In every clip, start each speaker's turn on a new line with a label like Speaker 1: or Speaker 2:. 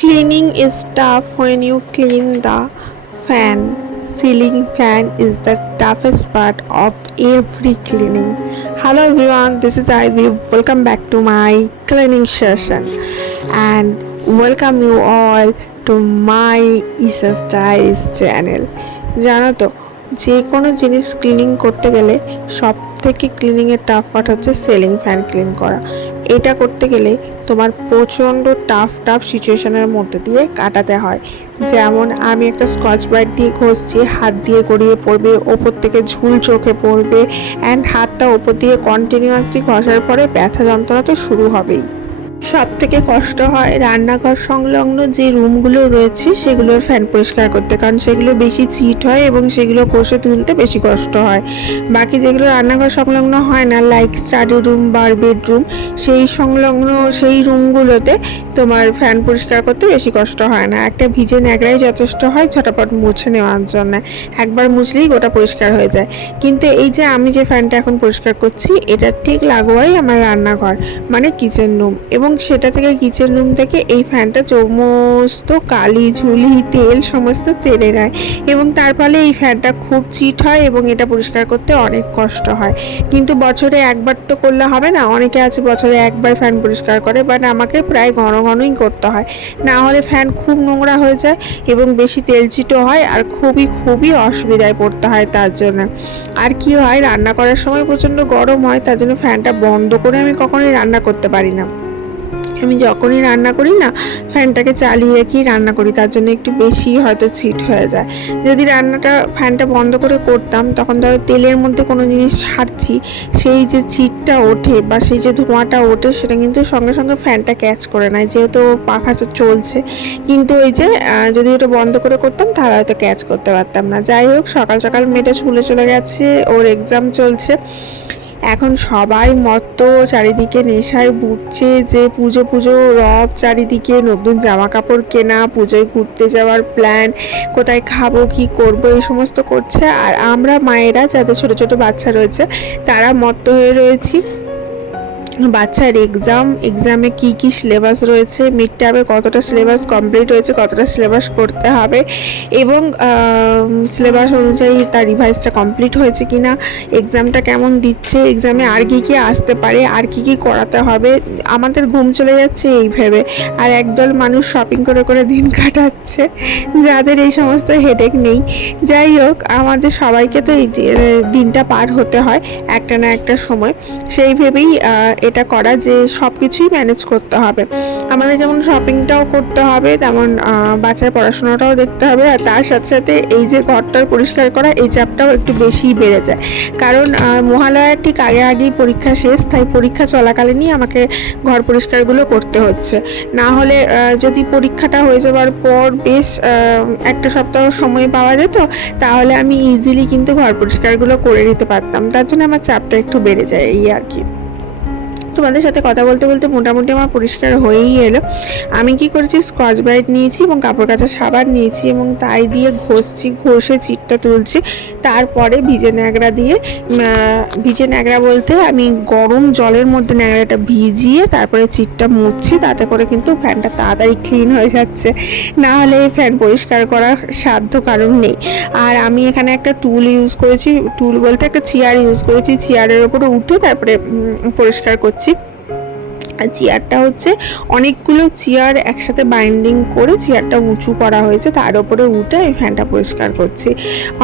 Speaker 1: Cleaning is tough when you clean the fan. Ceiling fan is the toughest part of every cleaning. Hello everyone, this is Ivy. Welcome back to my cleaning session and welcome you all to my Isa Styles channel. জানো তো যে কোনো জিনিস cleaning করতে গেলে সব থেকে ক্লিনিংয়ের টাফ পার্ট হচ্ছে সেলিং ফ্যান ক্লিন করা। এটা করতে গেলে তোমার প্রচণ্ড টাফ টাফ সিচুয়েশনের মধ্যে দিয়ে কাটাতে হয়। যেমন আমি একটা স্কচ ব্রাইট দিয়ে ঘষছি, হাত দিয়ে গড়িয়ে পড়বে, ওপর থেকে ঝুল চোখে পড়বে অ্যান্ড হাতটা ওপর দিয়ে কন্টিনিউয়াসলি ঘষার পরে ব্যথা যন্ত্রণা তো শুরু হবেই। সব থেকে কষ্ট হয় রান্নাঘর সংলগ্ন যে রুমগুলো রয়েছে সেগুলোর ফ্যান পরিষ্কার করতে, কারণ সেগুলো বেশি চিট হয় এবং সেগুলো কষে তুলতে বেশি কষ্ট হয়। বাকি যেগুলো রান্নাঘর সংলগ্ন হয় না লাইক স্টাডি রুম বা বেডরুম সেই সংলগ্ন, সেই রুমগুলোতে তোমার ফ্যান পরিষ্কার করতে বেশি কষ্ট হয় না। একটা ভিজে ন্যাকড়াই যথেষ্ট হয় ঝটাপট মুছে নেওয়ার জন্য। একবার মুছলেই গোটা পরিষ্কার হয়ে যায়। কিন্তু এই যে আমি যে ফ্যানটা এখন পরিষ্কার করছি, এটা ঠিক লাগোয়াই আমার রান্নাঘর মানে কিচেন রুম এবং সেটা থেকে কিচেন রুম থেকে এই ফ্যানটা সমস্ত কালি, ঝুলি, তেল সমস্ত তেলে নেয় এবং তার ফলে এই ফ্যানটা খুব চিট হয় এবং এটা পরিষ্কার করতে অনেক কষ্ট হয়। কিন্তু বছরে একবার তো করলে হবে না, অনেকে আছে বছরে একবার ফ্যান পরিষ্কার করে বাট আমাকে প্রায় ঘন ঘনই করতে হয়। না হলে ফ্যান খুব নোংরা হয়ে যায় এবং বেশি তেলচিটো হয় আর খুবই খুবই অসুবিধায় পড়তে হয় তার জন্য। আর কি হয়, রান্না করার সময় প্রচণ্ড গরম হয়, তার জন্য ফ্যানটা বন্ধ করে আমি কখনোই রান্না করতে পারি না। আমি যখনই রান্না করি না, ফ্যানটাকে চালিয়ে রেখেই রান্না করি, তার জন্য একটু বেশি হয়তো ছিট হয়ে যায়। যদি রান্নাটা, ফ্যানটা বন্ধ করে করতাম, তখন ধরো তেলের মধ্যে কোনো জিনিস ছাড়ছি, সেই যে ছিটটা ওঠে বা সেই যে ধোঁয়াটা ওঠে, সেটা কিন্তু সঙ্গে সঙ্গে ফ্যানটা ক্যাচ করে নেয়, যেহেতু পাখা চলছে। কিন্তু ওই যে যদি ওটা বন্ধ করে করতাম, তাহলে হয়তো ক্যাচ করতে পারতাম না। যাই হোক, সকাল সকাল মেয়েটা স্কুলে চলে গেছে, ওর এক্সাম চলছে। এখন সবাই মত্ত, চারিদিকে নেশায় বুঝছে যে পুজো পুজো রব চারিদিকে নতুন জামা কাপড় কেনা, পুজোয় ঘুরতে যাওয়ার প্ল্যান কোথায় খাব, কি করব, এই সমস্ত করছে। আর আমরা মায়েরা, যাদের ছোট ছোট বাচ্চা রয়েছে, তারা মত্ত হয়ে রয়েছি। বাচ্চার এক্সাম এক্সামে কি কি সিলেবাস রয়েছে মিড টার্মে কতটা সিলেবাস কমপ্লিট হয়েছে, কতটা সিলেবাস করতে হবে এবং সিলেবাস অনুযায়ী তার রিভাইজটা কমপ্লিট হয়েছে কি না এক্সামটা কেমন দিচ্ছে এক্সামে আর কি কি আসতে পারে, আর কি কি করাতে হবে, আমাদের ঘুম চলে যাচ্ছে এই ভেবে। আর একদল মানুষ শপিং করে করে দিন কাটাচ্ছে, যাদের এই সমস্ত হেডেক নেই। যাই হোক, আমাদের সবাইকে তো এই দিনটা পার হতে হয় একটা না একটা সময়। সেই ভেবেই এটা করা যে সব কিছুই ম্যানেজ করতে হবে। আমাদের যেমন শপিংটাও করতে হবে, তেমন বাচ্চার পড়াশোনাটাও দেখতে হবে আর তার সাথে সাথে এই যে ঘরটার পরিষ্কার করা, এই চাপটাও একটু বেশিই বেড়ে যায়। কারণ মহালয়ার ঠিক আগে আগেই পরীক্ষা শেষ, তাই পরীক্ষা চলাকালীনই আমাকে ঘর পরিষ্কারগুলো করতে হচ্ছে। না হলে যদি পরীক্ষাটা হয়ে যাওয়ার পর বেশ একটা সপ্তাহ সময় পাওয়া যেত, তাহলে আমি ইজিলি কিন্তু ঘর পরিষ্কারগুলো করে নিতে পারতাম। তার জন্য আমার চাপটা একটু বেড়ে যায়, এই আর কি। তোমাদের সাথে কথা বলতে বলতে মোটামুটি আমার পরিষ্কার হয়েই এলো। আমি কি করেছি? স্কচ ব্রাইট নিয়েছি এবং কাপড় কাচা সাবান নিয়েছি এবং তাই দিয়ে ঘষছি, ঘষে চিটটা তুলছি। তারপরে ভিজে ন্যাকড়া দিয়ে ভিজে ন্যাকড়া বলতে আমি গরম জলের মধ্যে ন্যাকড়াটা ভিজিয়ে তারপরে চিটটা মুছছি, তাতে করে কিন্তু ফ্যানটা তাড়াতাড়ি ক্লিন হয়ে যাচ্ছে। না হলে এই ফ্যান পরিষ্কার করার সাধ্য কারণ নেই। আর আমি এখানে একটা টুল ইউজ করেছি, টুল বলতে একটা চেয়ার ইউজ করেছি। চেয়ারের ওপরে উঠে তারপরে পরিষ্কার করছি। 집 আর চেয়ারটা হচ্ছে অনেকগুলো চেয়ার একসাথে বাইন্ডিং করে চেয়ারটা উঁচু করা হয়েছে, তার উপরে উঠে এই ফ্যানটা পরিষ্কার করছি।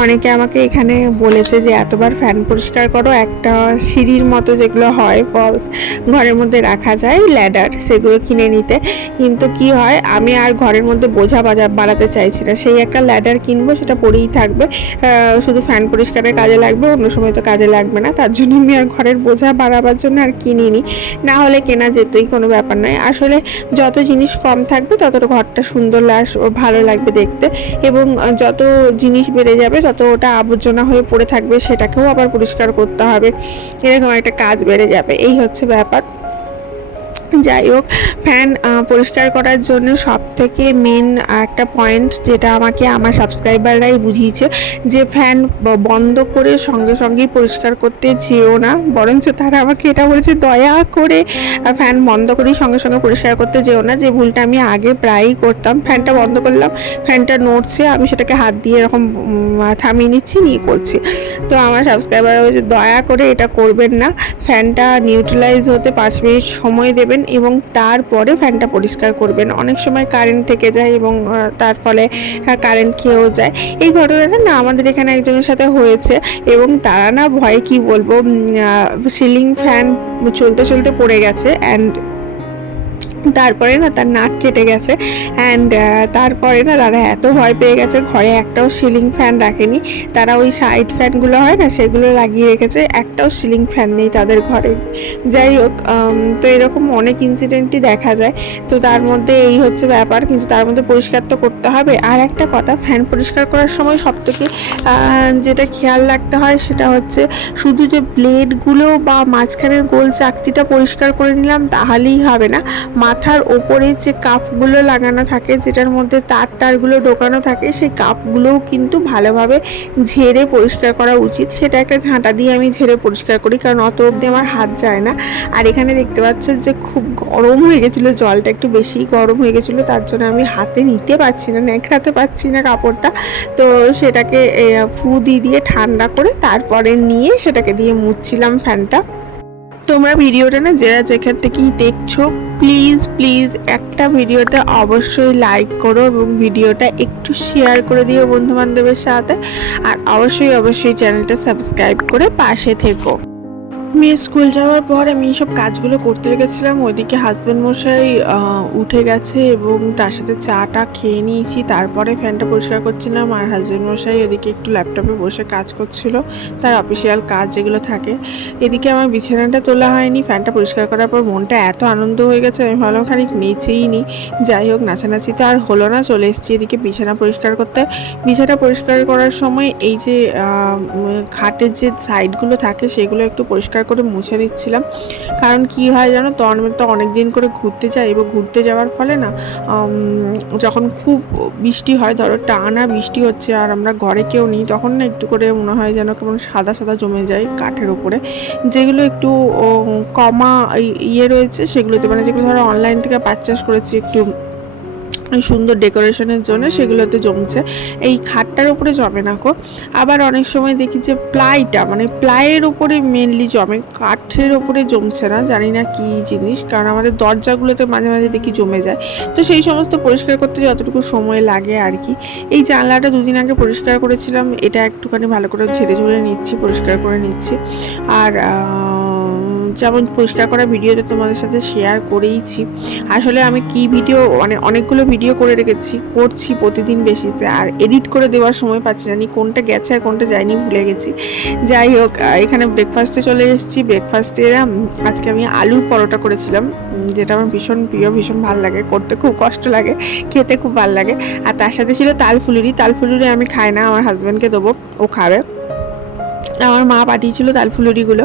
Speaker 1: অনেকে আমাকে এখানে বলেছে যে, এতবার ফ্যান পরিষ্কার করো, একটা সিঁড়ির মতো যেগুলো হয় ফলস ঘরের মধ্যে রাখা যায় ল্যাডার সেগুলো কিনে নিতে। কিন্তু কি হয়, আমি আর ঘরের মধ্যে বোঝা বাজা বাড়াতে চাইছি না। সেই একটা ল্যাডার কিনবো, সেটা পরেই থাকবে। শুধু ফ্যান পরিষ্কারের কাজে লাগবে, অন্য সময় তো কাজে লাগবে না। তার জন্য আমি আর ঘরের বোঝা বাড়াবার জন্য আর কিনিনি। না হলে কেনা যেতই কোনো ব্যাপার নয়। আসলে যত জিনিস কম থাকবে তত ঘরটা সুন্দর লাস ভালো লাগবে দেখতে। এবং যত জিনিস বেড়ে যাবে, তত ওটা আবর্জনা হয়ে পড়ে থাকবে, সেটাকেও আবার পরিষ্কার করতে হবে। এরকম একটা কাজ বেড়ে যাবে। এই হচ্ছে ব্যাপার। যাই হোক ফ্যান পরিষ্কার করার জন্য সব থেকে মেন একটা পয়েন্ট যেটা আমাকে আমার সাবস্ক্রাইবাররাই বুঝিয়েছে যে ফ্যান বন্ধ করে সঙ্গে সঙ্গেই পরিষ্কার করতে যেও না। বরঞ্চ তারা আমাকে এটা বলেছে, দয়া করে ফ্যান বন্ধ করেই সঙ্গে সঙ্গে পরিষ্কার করতে যেও না। যে ভুলটা আমি আগে প্রায়ই করতাম। ফ্যানটা বন্ধ করলাম ফ্যানটা নড়ছে, আমি সেটাকে হাত দিয়ে এরকম থামিয়ে নিচ্ছি, নিয়ে করছি। তো আমার সাবস্ক্রাইবার বলেছে, দয়া করে এটা করবেন না। ফ্যানটা নিউট্রালাইজ হতে পাঁচ মিনিট সময় দেবেন এবং তারপরে ফ্যানটা পরিষ্কার করবেন। অনেক সময় কারেন্ট থেকে যায় এবং তার ফলে কারেন্ট খেয়েও যায়। এই ঘটনাটা না আমাদের এখানে একজনের সাথে হয়েছে এবং তারা না ভয়ে কি বলব সিলিং ফ্যান চলতে চলতে পড়ে গেছে অ্যান্ড তারপরে না তার নাক কেটে গেছে অ্যান্ড তারপরে না তারা এত ভয় পেয়ে গেছে, ঘরে একটাও সিলিং ফ্যান রাখেনি। তারা ওই সাইড ফ্যানগুলো হয় না, সেগুলো লাগিয়ে রেখেছে, একটাও সিলিং ফ্যান নেই তাদের ঘরে। যাই হোক তো এরকম অনেক ইনসিডেন্টই দেখা যায়। তো তার মধ্যে এই হচ্ছে ব্যাপার, কিন্তু তার মধ্যে পরিষ্কার তো করতে হবে। আর একটা কথা ফ্যান পরিষ্কার করার সময় সব থেকে যেটা খেয়াল রাখতে হয় সেটা হচ্ছে শুধু যে ব্লেডগুলো বা মাঝখানের গোল চাকতিটা পরিষ্কার করে নিলাম, তাহলেই হবে না। মাথার ওপরে যে কাপগুলো লাগানো থাকে, যেটার মধ্যে তার টারগুলো ঢোকানো থাকে, সেই কাপগুলোও কিন্তু ভালোভাবে ঝেড়ে পরিষ্কার করা উচিত। সেটা একটা ঝাঁটা দিয়ে আমি ঝেড়ে পরিষ্কার করি, কারণ অত অবধি আমার হাত যায় না। আর এখানে দেখতে পাচ্ছ যে খুব গরম হয়ে গেছিল, জলটা একটু বেশি গরম হয়ে গেছিল, তার জন্য আমি হাতে নিতে পারছি না নেকড়াতে পারছি না কাপড়টা। তো সেটাকে ফু দিয়ে দিয়ে ঠান্ডা করে তারপরে নিয়ে সেটাকে দিয়ে মুছছিলাম ফ্যানটা। তোমরা ভিডিওটা না যারা যেখান থেকেই দেখছ প্লিজ প্লিজ একটা ভিডিওতে অবশ্যই লাইক করো এবং ভিডিওটা একটু শেয়ার করে দিও বন্ধু বান্ধবের সাথে। আর অবশ্যই অবশ্যই চ্যানেলটা সাবস্ক্রাইব করে পাশে থেকো। মেয়ে স্কুল যাওয়ার পর আমি সব কাজগুলো করতে লেগেছিলাম ওইদিকে হাজব্যান্ড মশাই উঠে গেছে এবং তার সাথে চাটা খেয়ে নিয়েছি। তারপরে ফ্যানটা পরিষ্কার করছিলাম আর হাজব্যান্ড মশাই এদিকে একটু ল্যাপটপে বসে কাজ করছিল। তার অফিসিয়াল কাজ যেগুলো থাকে। এদিকে আমার বিছানাটা তোলা হয়নি। ফ্যানটা পরিষ্কার করার পর মনটা এত আনন্দ হয়ে গেছে, আমি ভাবলাম খানিক নেচেই নি। যাই হোক, নাচানাচি তো আর হলো না, চলে এসেছি এদিকে বিছানা পরিষ্কার করতে। বিছানা পরিষ্কার করার সময় এই যে খাটের যে সাইডগুলো থাকে সেগুলো একটু পরিষ্কার করে মুছে নিচ্ছিলাম। কারণ কি হয় জানো, তো আমি তো অনেক দিন করে ঘুরতে যাই এবং ঘুরতে যাওয়ার ফলে না যখন খুব বৃষ্টি হয়, ধরো টানা বৃষ্টি হচ্ছে আর আমরা ঘরে কেউ নেই, তখন না একটু করে মনে হয় যেন কেমন সাদা সাদা জমে যায় কাঠের ওপরে যেগুলো একটু কমা ইয়ে রয়েছে, সেগুলোতে মানে যেগুলো ধরো অনলাইন থেকে পারচেস করেছি একটু সুন্দর ডেকোরেশনের জন্য সেগুলোতে জমছে। এই খাটটার উপরে জমে না কো আবার অনেক সময় দেখি যে প্লাইটা মানে প্লাইয়ের উপরে মেনলি জমে, কাঠের উপরে জমছে না, জানি না কি জিনিস, কারণ আমাদের দরজাগুলোতে মাঝে মাঝে দেখি জমে যায়। তো সেই সমস্ত পরিষ্কার করতে যতটুকু সময় লাগে আর কি। এই জানলাটা দুদিন আগে পরিষ্কার করেছিলাম, এটা একটুখানি ভালো করে ঝেড়ে ঝুড়ে নিচ্ছি, পরিষ্কার করে নিচ্ছি। আর যেমন পরিষ্কার করা ভিডিওতে তোমাদের সাথে শেয়ার করেইছি। আসলে আমি কি ভিডিও মানে অনেকগুলো ভিডিও করে রেখেছি, করছি প্রতিদিন বেশিতে আর এডিট করে দেওয়ার সময় পাচ্ছি না কোনটা গেছে আর কোনটা যায়নি, ভুলে গেছি। যাই হোক এখানে ব্রেকফাস্টে চলে এসেছি। ব্রেকফাস্টে আজকে আমি আলুর পরোটা করেছিলাম যেটা আমার ভীষণ প্রিয়, ভীষণ ভালো লাগে, করতে খুব কষ্ট লাগে, খেতে খুব ভালো লাগে। আর তার সাথে ছিল তাল ফুলুরি তাল ফুলুরি আমি খাই না, আমার হাজব্যান্ডকে দেবো, ও খাবে। আমার মা পাঠিয়েছিল তাল ফুলুরিগুলো।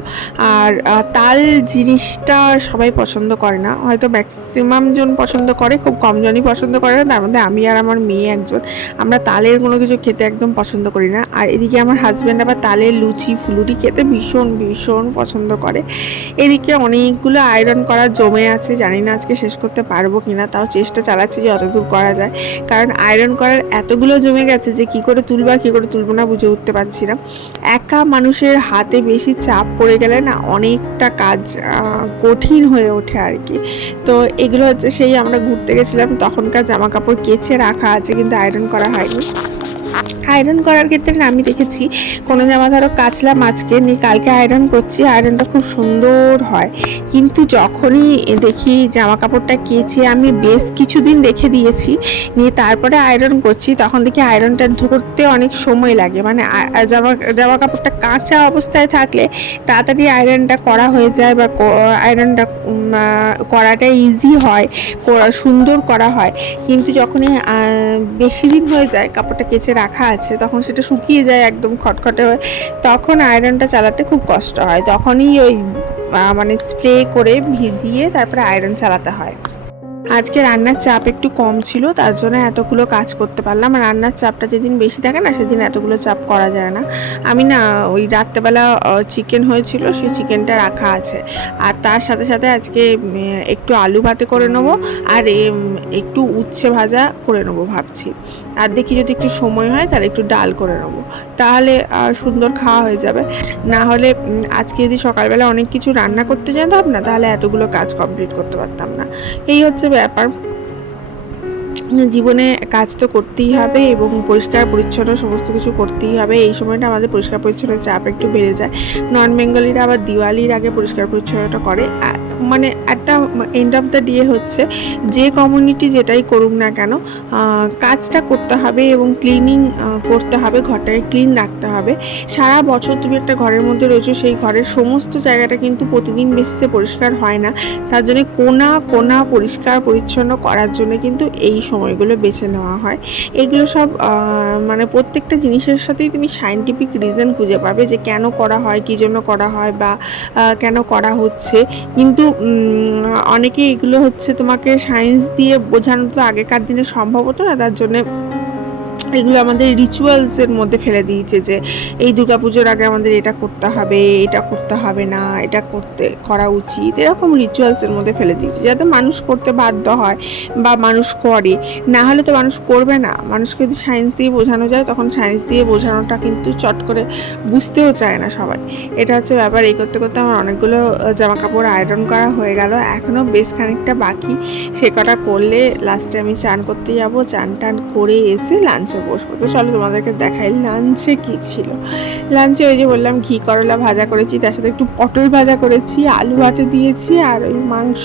Speaker 1: আর তাল জিনিসটা সবাই পছন্দ করে না। হয়তো ম্যাক্সিমাম জন পছন্দ করে, খুব কম জনই পছন্দ করে না। তার মধ্যে আমি আর আমার মেয়ে একজন। আমরা তালের কোনো কিছু খেতে একদম পছন্দ করি না। আর এদিকে আমার হাজব্যান্ড আবার তালের লুচি, ফুলুরি খেতে ভীষণ ভীষণ পছন্দ করে। এদিকে অনেকগুলো আয়রন করা জমে আছে। জানি না আজকে শেষ করতে পারব কি না তাও চেষ্টা চালাচ্ছি যে যতদূর করা যায়। কারণ আয়রন করার এতগুলো জমে গেছে যে কি করে তুলবো আর কি করে তুলবো না বুঝে উঠতে পারছি না। একা মানুষের হাতে বেশি চাপ পড়ে গেলে না অনেকটা কাজ কঠিন হয়ে ওঠে আর কি তো এগুলো হচ্ছে সেই আমরা ঘুরতে গেছিলাম, তখনকার জামা কাপড় কেচে রাখা আছে, কিন্তু আয়রন করা হয়নি। আয়রন করার ক্ষেত্রে আমি দেখেছি কোনো জামা ধরো কাচলাম আজকে, নিয়ে কালকে আয়রন করছি, আয়রনটা খুব সুন্দর হয়। কিন্তু যখনই দেখি জামা কাপড়টা কেচে আমি বেশ কিছুদিন রেখে দিয়েছি, নিয়ে তারপরে আয়রন করছি, তখন দেখি আয়রনটা ধরতে অনেক সময় লাগে। মানে জামা জামা কাপড়টা কাঁচা অবস্থায় থাকলে তাড়াতাড়ি আয়রনটা করা হয়ে যায় বা আয়রনটা করাটা ইজি হয় সুন্দর করা হয়। কিন্তু যখনই বেশি দিন হয়ে যায় কাপড়টা কেচে রাখা আছে, তখন সেটা শুকিয়ে যায় একদম খটখটে হয়ে। তখন আয়রনটা চালাতে খুব কষ্ট হয়। তখনই ওই মানে স্প্রে করে ভিজিয়ে তারপরে আয়রন চালাতে হয়। আজকে রান্নার চাপ একটু কম ছিল, তার জন্য এতগুলো কাজ করতে পারলাম। রান্নার চাপটা যেদিন বেশি থাকে না, সেদিন এতগুলো চাপ করা যায় না। আমি না, ওই রাত্রেবেলা চিকেন হয়েছিল, সেই চিকেনটা রাখা আছে। আর তার সাথে সাথে আজকে একটু আলু ভাতে করে নেব, আর একটু উচ্ছে ভাজা করে নেব ভাবছি। আর দেখি যদি একটু সময় হয়, তাহলে একটু ডাল করে নেব। তাহলে সুন্দর খাওয়া হয়ে যাবে। না হলে আজকে যদি সকালবেলা অনেক কিছু রান্না করতে যেতাম না, তাহলে এতগুলো কাজ কমপ্লিট করতে পারতাম না। এই হচ্ছে ব্যাপার। জীবনে কাজ তো করতেই হবে এবং পরিষ্কার, পরিচ্ছন্ন সমস্ত কিছু করতেই হবে। এই সময়টা আমাদের পরিষ্কার পরিচ্ছন্ন চাপ একটু বেড়ে যায়। নন বেঙ্গলিরা আবার দিওয়ালির আগে পরিষ্কার পরিচ্ছন্নতা করে। মানে একটা এন্ড অফ দ্য ডে হচ্ছে, যে কমিউনিটি যেটাই করুক না কেন কাজটা করতে হবে এবং ক্লিনিং করতে হবে, ঘরটাকে ক্লিন রাখতে হবে। সারা বছর তুমি একটা ঘরের মধ্যে রয়েছো, সেই ঘরের সমস্ত জায়গাটা কিন্তু প্রতিদিন বেসিসে পরিষ্কার হয় না। তার জন্য কোনা কোনা, পরিষ্কার, পরিচ্ছন্ন করার জন্য কিন্তু এই সময়গুলো বেছে নেওয়া হয়। এগুলো সব মানে প্রত্যেকটা জিনিসের সাথেই তুমি সায়েন্টিফিক রিজন খুঁজে পাবে যে কেন করা হয়, কী জন্য করা হয় বা কেন করা হচ্ছে। কিন্তু অনেকে এগুলো হচ্ছে তোমাকে সায়েন্স দিয়ে বোঝানো তো আগেকার দিনে সম্ভব হতো না, তার জন্য এগুলো আমাদের রিচুয়ালসের মধ্যে ফেলে দিয়েছে যে, এই দুর্গাপুজোর আগে আমাদের এটা করতে হবে, এটা করতে হবে না, এটা করতে, করা উচিত। এরকম রিচুয়ালসের মধ্যে ফেলে দিয়েছে। যাতে মানুষ করতে বাধ্য হয় বা মানুষ করে। না হলে তো মানুষ করবে না। মানুষকে যদি সায়েন্স দিয়ে বোঝানো যায়, তখন সায়েন্স দিয়ে বোঝানোটা কিন্তু চট করে বুঝতেও চায় না সবাই। এটা হচ্ছে ব্যাপার। এই করতে করতে আমার অনেকগুলো জামা কাপড় আয়রন করা হয়ে গেল। এখনও বেশ খানিকটা বাকি। সে কটা করলে লাস্টে আমি চান করতে যাব। চান টান করে এসে লাঞ্চে বসবো। তো চলো তোমাদেরকে দেখাই, লাঞ্চে কি ছিল? লাঞ্চে ওই যে বললাম, ঘি, করলা ভাজা করেছি, তার সাথে একটু পটল ভাজা করেছি, আলু ভাতে দিয়েছি, আর ওই মাংস।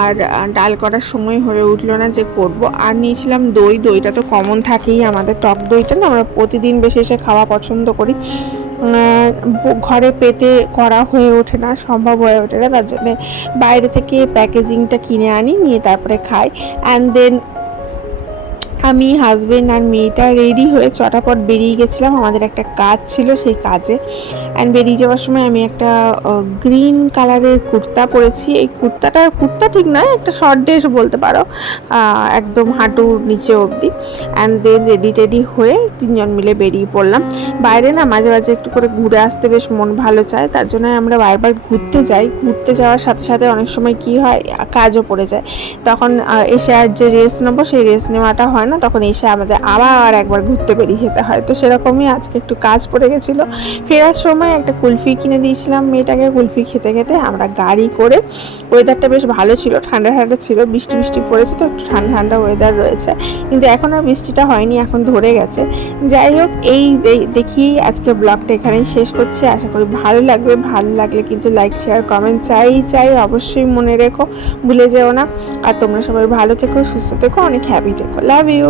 Speaker 1: আর ডাল করার সময় হয়ে উঠল না যে করব। আর নিয়েছিলাম দই, দইটা তো কমন থাকেই আমাদের টক দইটা না, আমরা প্রতিদিন বেশি এসে খাওয়া পছন্দ করি। ঘরে পেতে করা হয়ে ওঠে না, সম্ভব হয়ে ওঠে না, তার জন্যে বাইরে থেকে প্যাকেজিংটা কিনে আনি, নিয়ে তারপরে খাই। অ্যান্ড দেন আমি হাজবেন্ড আর মেয়েটা রেডি হয়ে চটাপট বেরিয়ে গেছিলাম। আমাদের একটা কাজ ছিল সেই কাজে। অ্যান্ড বেরিয়ে যাওয়ার সময় আমি একটা গ্রিন কালারের কুর্তা পরেছি। এই কুর্তাটা, কুর্তা ঠিক নয় একটা শর্ট ড্রেস বলতে পারো। একদম হাঁটুর নিচে অবধি। অ্যান্ড দেন রেডি টেডি হয়ে তিনজন মিলে বেরিয়ে পড়লাম। বাইরে না মাঝে মাঝে একটু করে ঘুরে আসতে বেশ মন ভালো চায়। তার জন্য আমরা বারবার ঘুরতে যাই। ঘুরতে যাওয়ার সাথে সাথে অনেক সময় কি হয়, কাজও পড়ে যায়। তখন এসে আর যে রেস্ট নেব, সেই রেস্ট নেওয়াটা হয় না। তখন এসে আমাদের আবার একবার ঘুরতে বেরিয়ে যেতে হয়। তো সেরকমই আজকে একটু কাজ পড়ে গেছিল। ফেরার সময় একটা কুলফি কিনে দিয়েছিলাম মেয়েটাকে কুলফি খেতে খেতে। আমরা গাড়ি করে ওয়েদারটা বেশ ভালো ছিল, ঠান্ডা ঠান্ডা ছিল, বৃষ্টি বৃষ্টি পড়েছে তো একটু ঠান্ডা ঠান্ডা ওয়েদার রয়েছে। কিন্তু এখন আর বৃষ্টিটা হয়নি, এখন ধরে গেছে। যাই হোক, এই দেখি আজকে ব্লগটা এখানেই শেষ করছি। আশা করি ভালো লাগবে, ভালো লাগলে কিন্তু লাইক শেয়ার কমেন্ট চাই চাই, অবশ্যই মনে রেখো। ভুলে যেও না। আর তোমরা সবাই ভালো থেকো, সুস্থ থেকো, অনেক হ্যাপি থেকো। Love you